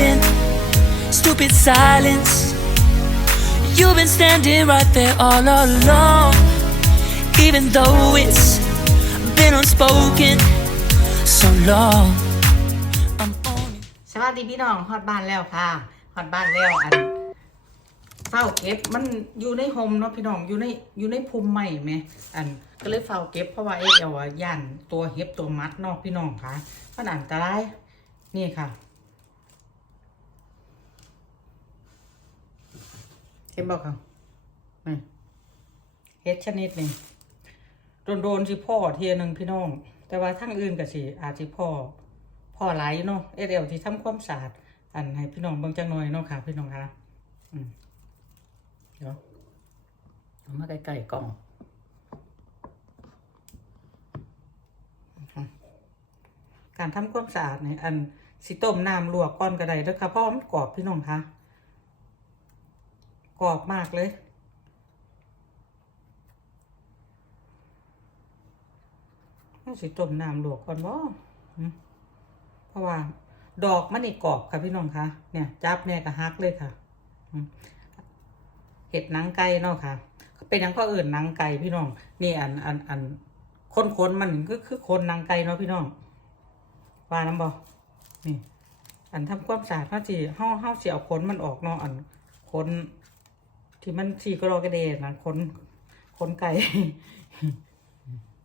been stupid silence. You've been standing right there all along, even though it's been unspoken so long. I'm on it. สวัสดีพี่น้องฮอดบ้านแล้วค่ะฮอดบ้านแล้วอันเฝ้าเก็บมันอยู่ในโฮมเนาะพี่น้องอยู่ในอยู่ในภูมิใหม่ไหมอันก็เลยเฝ้าเก็บเพราะว่าเอ็กเอลย่านตัวเห็บตัวมัดเนาะพี่น้องค่ะมันอันตรายนี่ค่ะ ห็นบอกค่ะนี่เฮ็ดชนิดหนึ่งโดนโดนๆสิพ่อเทียหนึ่งพี่น้อง แต่ว่าทั้งอื่นก็สิอาจสิพ่อพ่อไหลเนาะเอเดลที่ทำความสะอาดอันให้พี่น้องเบิ่งจังหน่อยเนาะค่ะ พี่น้องค่ะเดี๋ยวเอามาใกล้ๆกล่องการทำความสะอาดเนี่ยอันสิต้มน้ำลวกก้อนก็ได้เด้อค่ะเพราะมันกรอบพี่น้องค่ะ กรอบมากเลยเอาสิต้มน้ำลวกก่อนบ่เพราะว่า ดอกมันนี่กรอบค่ะพี่น้องคะเนี่ย จับเนี่ยก็ฮักเลยค่ะเห็ดหนังไก่เนาะค่ะ เป็นยังก็อื่นหนังไก่พี่น้อง นี่อันอันอันคนคนมันก็คือคนหนังไก่เนาะพี่น้องว่าน้ำบอนี่ อันทำความสะอาดเฮาสิเฮาเฮาสิเอาขนมันออกเนาะอันขน ที่มันสีกรอกกระเดนนะขนขนไก่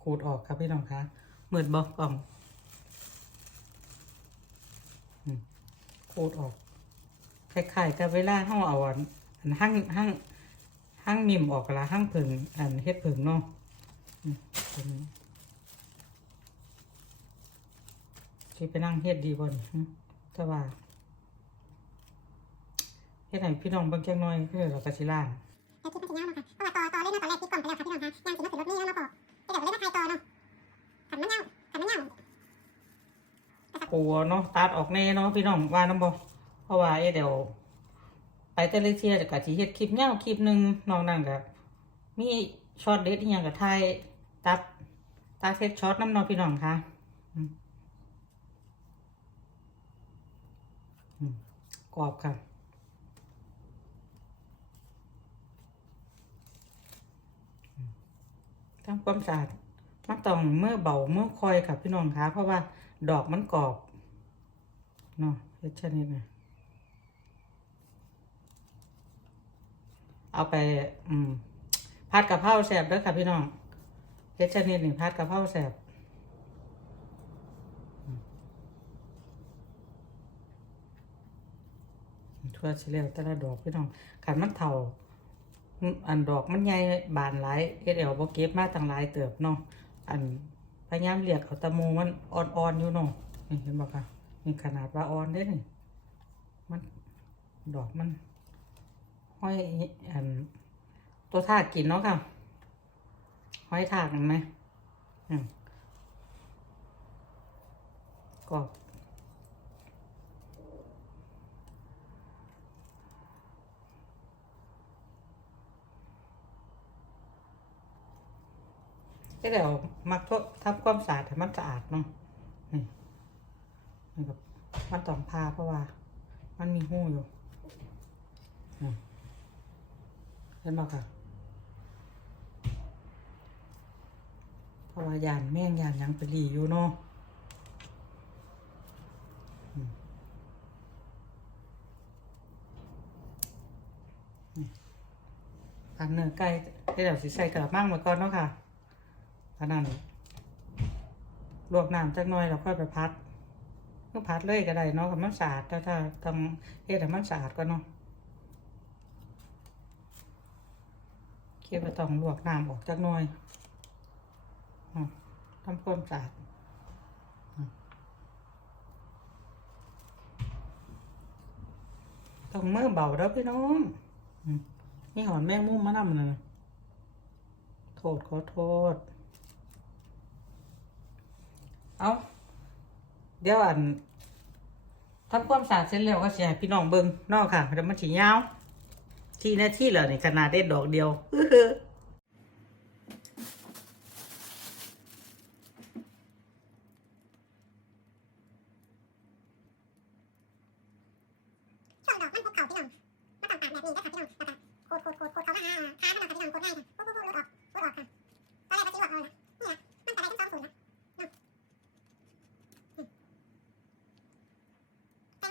ขูดออกครับพี่น้องคะมืดบอกกล่องขูดออกคล้ายๆกับเวลาห้าเอาอันอันหั่งหั่งหั่งมิมออกละหั่งผึ่งอันเฮ็ดผึ่งเนาะอืมตัวนี้ที่ไปนั่งเฮ็ดดีบ่นี่หึแต่ว่า เฮ็ดให้พี่น้องเบิ่งจังหน่อยคือเราก็สิล่างแต่คลิปมันจะยาวเนาะค่ะเพราะว่าต่อต่อเลยเนาะตอนแรกที่กล่องไปแล้วค่ะพี่น้องคะยางสิมาถึงรถนี่แล้วเนาะพอเดี๋ยวเดี๋ยวเลยมาถ่ายต่อเนาะขันมันยาวขันมันยาวกลัวเนาะตัดออกแน่เนาะพี่น้องว่าน้ำบ่เพราะว่าเอ๊ะเดี๋ยวไปแต่ละเที่ยจะกะสิเฮ็ดคลิปยาวคลิปหนึงนอกนั้นก็มีช็อตเด็ดอีหยังก็ถ่ายตัดตัดเฮ็ดช็อตน้ำเนาะพี่น้องค่ะอืมอืมกรอบค่ะ ทำความสะอาดมันต้องเมื่อเบาเมื่อคอยค่ะพี่น้องคะเพราะว่าดอกมันกรอบเนาะเฮ็ดชนิดนะเอาไป อืมผัดกะเพราแสบด้อค่ะพี่น้องเฮ็ดชนิดหนึ่งผัดกะเพราแสบทั่วสิแล้วแต่ละดอกพี่น้องขันมันเท่า อันดอกมันใหญ่บานหลายเอ็ดเอลบ่เก็บมาตั้งหลายเติบเนาะอันพยายามเรียกเอาตะมูมันอ่อนๆอยู่เนาะนี่เห็นบ่คะนี่ขนาดว่าอ่อนเด้นี่มันดอกมันห้อยอันตัวทากกินเนาะค่ะห้อยทากเห็นไหมอืมกรอบ ก็เดี๋ยวมักทบทำความสะอาดให้มันสะอาดเนาะนี่นี่กับมันต้องพาเพราะว่า มันมีหูอยู่เห็นไหมค่ะเพราะว่ายานแม่งยานยังไปหลีอยู่เนาะนี่ฝันเนื้อไก่ที่เดี๋ยวสิใส่กระมังมาก่อนเนาะค่ะ ขนานี้ลวกน้ำจักหน่อยแล้วค่อยไปพัดก็พัดเลยก็ได้เนาะกับมันสะอาดถ้าถ้าทำเฮ็ดให้มันสะอาดก็เนาะคิดว่าต้องลวกน้ำออกจักหน่อยทำความสะอาดต้องเมื่อเบาแล้วพี่น้องมนี่หอนแมงมุมมานำเลยโทษขอโทษ เอาเดี๋ยวอันทำความสะอาดเสร็จแล้วก็สิให้พี่น้องเบิ่งนอกค่ะเดี๋ยวมันสิยาว ที่หน้าที่เหลือนี่ขนาดได้ดอกเดียว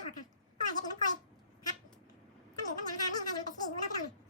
ก็เห็ดมันคอยพับมันหลุดมันยังหาไม่หายังไปสี่อรู้แล้วพี่น้อง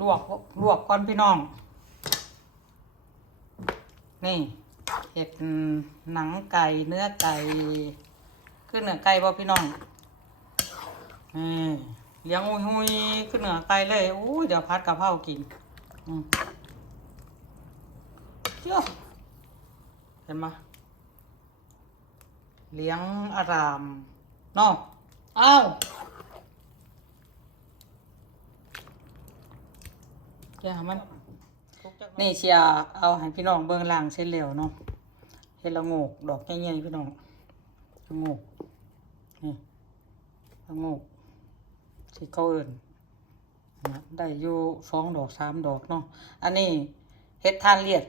ลวกลวกก่อนพี่น้อง นี่เห็ดหนังไก่เนื้อไก่คือเหนือไก่บ่พี่น้องนี่เลี้ยงหุยหุยๆคือเนื้อไก่เลยโอ้เดี๋ยวพัดกะเพรากินเจ้าเห็นไหมยเลี้ยงอารามนาะอ้าว อย่ามัน นี่เชียร์เอาให้พี่น้องเบิ่งล่างเส้นเหลวเนาะเฮ็ดละโงกดอกใหญ่ๆพี่น้องละโงกนี่ละโงกที่เขาเอิ้นนะได้อยู่สองดอกสามดอกเนาะอันนี้เฮ็ดทานเลียด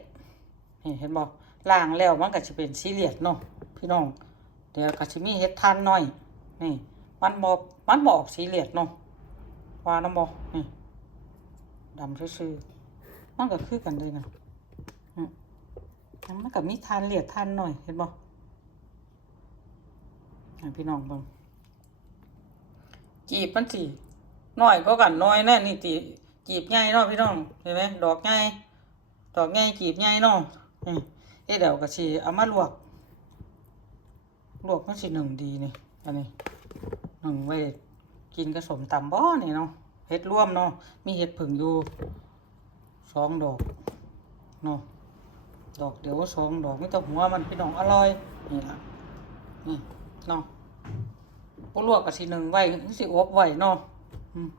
นี่เห็นบ่ล่างแล้วมันก็จะเป็นสีเลียดเนาะพี่น้องเดี๋ยวก็สิมีเฮ็ดทานน้อยนี่มันบ่มันบ่ออกสีเลียดเนาะว่าน้ำบ่นี่ ดำซื่อๆมันก็คือกันเลยนะมันก็มีทานเหลียดทานหน่อยเห็นบ่พี่น้องเบิ่งจีบมันสิน้อยก็กันน้อยแน่นี่ตีจีบใหญ่เนาะพี่น้องเห็นไหมดอกใหญ่ดอกใหญ่จีบใหญ่เนาะเอ๊ะเดี๋ยวก็สิเอามาลวก ลวกมันสิหนึ่งดีนี่อันนี้หนึ่งไว้กินกับสมตำบ่อนี่เนาะ เห็ดร่วมเนาะมีเห็ดผึ่งอยู่สองดอกเนาะดอกเดี๋ยวสองดอกไม่ต้องหัวมันพี่น้องอร่อยนี่ละนี่เนาะปลวกกับสีหนึ่งไว้สิอบไว้เนาะอืม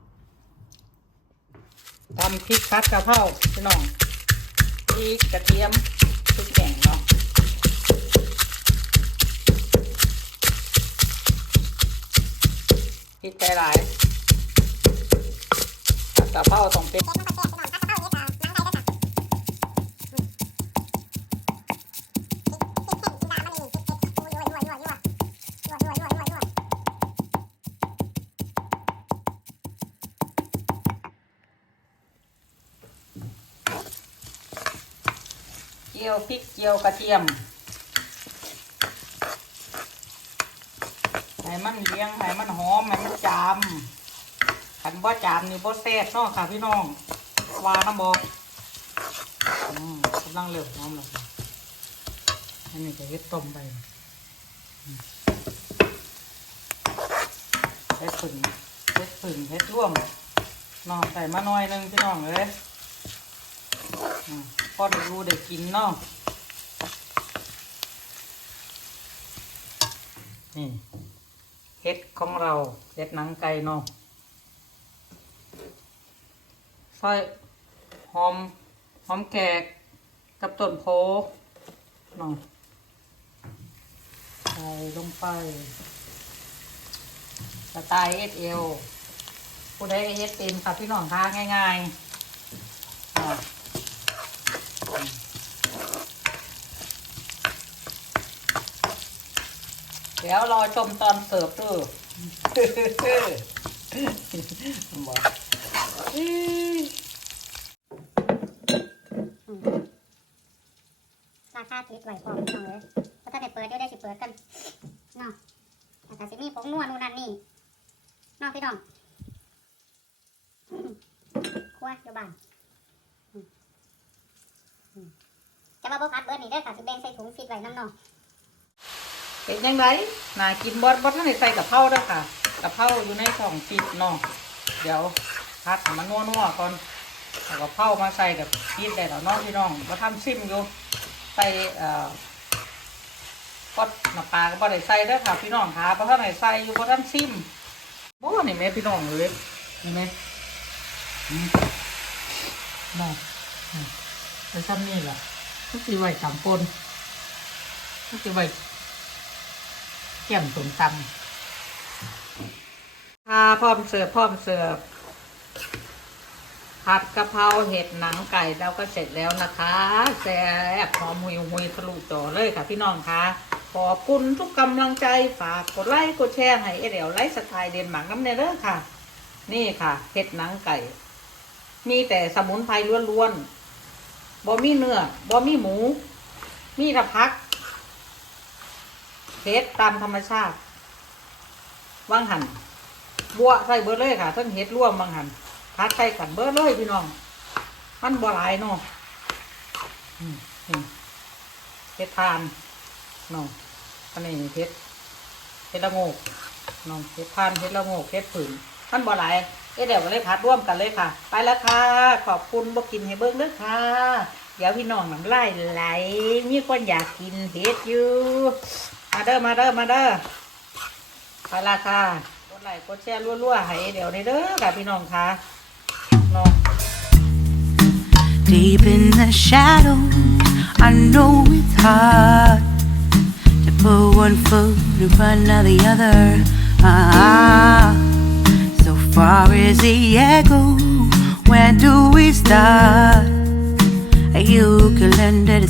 ตำพริกคัดกระเพราพี่น้องพริกกระเทียมพริกแกงเนาะพริกไก่หลาย ตะเภาตรงเป็ดเจียวพริกเจียวกระเทียมให้มันเลี้ยงให้มันหอมให้มันจาม ขันบ่จามนี่บ่แซ่บเนาะค่ะพี่น้องวาน้ำบอกอืมกำลังเลือกน้ำเลยอันนี้ก็เฮ็ดต้มไปเฮ็ดผึ่งเฮ็ดผึ่งเฮ็ดร่วมน้องใส่มาหน่อยหนึงพี่น้องเลยพอได้รู้ได้กินเนาะนี่เห็ดของเราเห็ดหนังไก่เนาะ ซอยหอมหอมแขกกับต้นโพเนาะใส่ลงไปสไตล์เอสเอลผู้ใดเฮ็ดเป็นค่ะพี่น้องคะง่ายๆเดี๋ยวรอชมตอนเสิร์ฟด้อบอกอื้อ ราคาติด ไว้พร้อมพี่น้องเลยเพราะถ้าได้เปิดเดี๋ยวได้สิเปิดกันเนาะแต่ก็สิมีผงนัวนู่นนั่นนี่เนาะพี่น้องครัวอยู่บ้านจะมาบ่พัดเบิดนี่เด้อค่ะสิแบ่งใส่ถุงฟิตไว้น้ำเนาะเป็นยังไงน่ากินบอสบอสท่านได้ใส่กับเพราด้วยค่ะกับเพราอยู่ในสองปิดเนาะเดี๋ยวพัดให้มันนัวๆก่อนเอากับเพรามาใส่กับพีดได้แล้วน้องพี่น้องมาทำซิมอยู่ ใส่เอ่อก็น้ำปลาก็บ่ได้ใส่เด้อค่ะพี่น้องค่ะเพราะท่านไหนใส่อยู่เพราะท่านซิมบ่นี่แม่พี่น้องเลยเห็นไหมอืมน่ะอืมไปซ้ำนี่แหละทุกทีไว้สามปนทุกทีไว้เกี่ยมสมตำค่ะพร้อมเสิร์ฟพร้อมเสิร์ฟ ผัดกะเพราเห็ดหนังไก่เราก็เสร็จแล้วนะคะแซ่บหอมหุยหุยทะลุจอเลยค่ะพี่น้องคะขอบคุณทุกกำลังใจฝากกดไลค์กดแชร์ให้เอเดียวไลฟ์สไตล์เดนมาร์กน้ำเนเด้อค่ะ นี่ค่ะเห็ดหนังไก่ มีแต่สมุนไพรล้วนๆบ่มีเนื้อบ่มีหมู มีแต่พักเห็ดตามธรรมชาติว่างหันบัวใส่เบิดเลยค่ะทั้งเห็ดร่วมบางหัน พัดใส่กันเบิดเลยพี่น้อง มันบ่หลายเนาะอืมนี่เฮ็ดทานเนาะอันนี้เฮ็ดเฮ็ดละโงกเนาะเฮ็ดทานเฮ็ดละโงกเฮ็ดผืนมันบ่หลายเอ้เดี๋ยวก็เลยพัดร่วมกันเลยค่ะ ไปแล้วค่ะ ขอบคุณบ่กินให้เบิ่งเด้อค่ะ เดี๋ยวพี่น้องน้ำลายไหล มีคนอยากกินเฮ็ดอยู่ มาเด้อมาเด้อมาเด้อไปละค่ะกดไลค์กดแชร์รัวๆให้เดี๋ยวนี้เด้อค่ะพี่น้องค่ะ Deep in the shadows, I know it's hard to put one foot in front of the other. Ah, so far as the echo, where do we start? You can lend that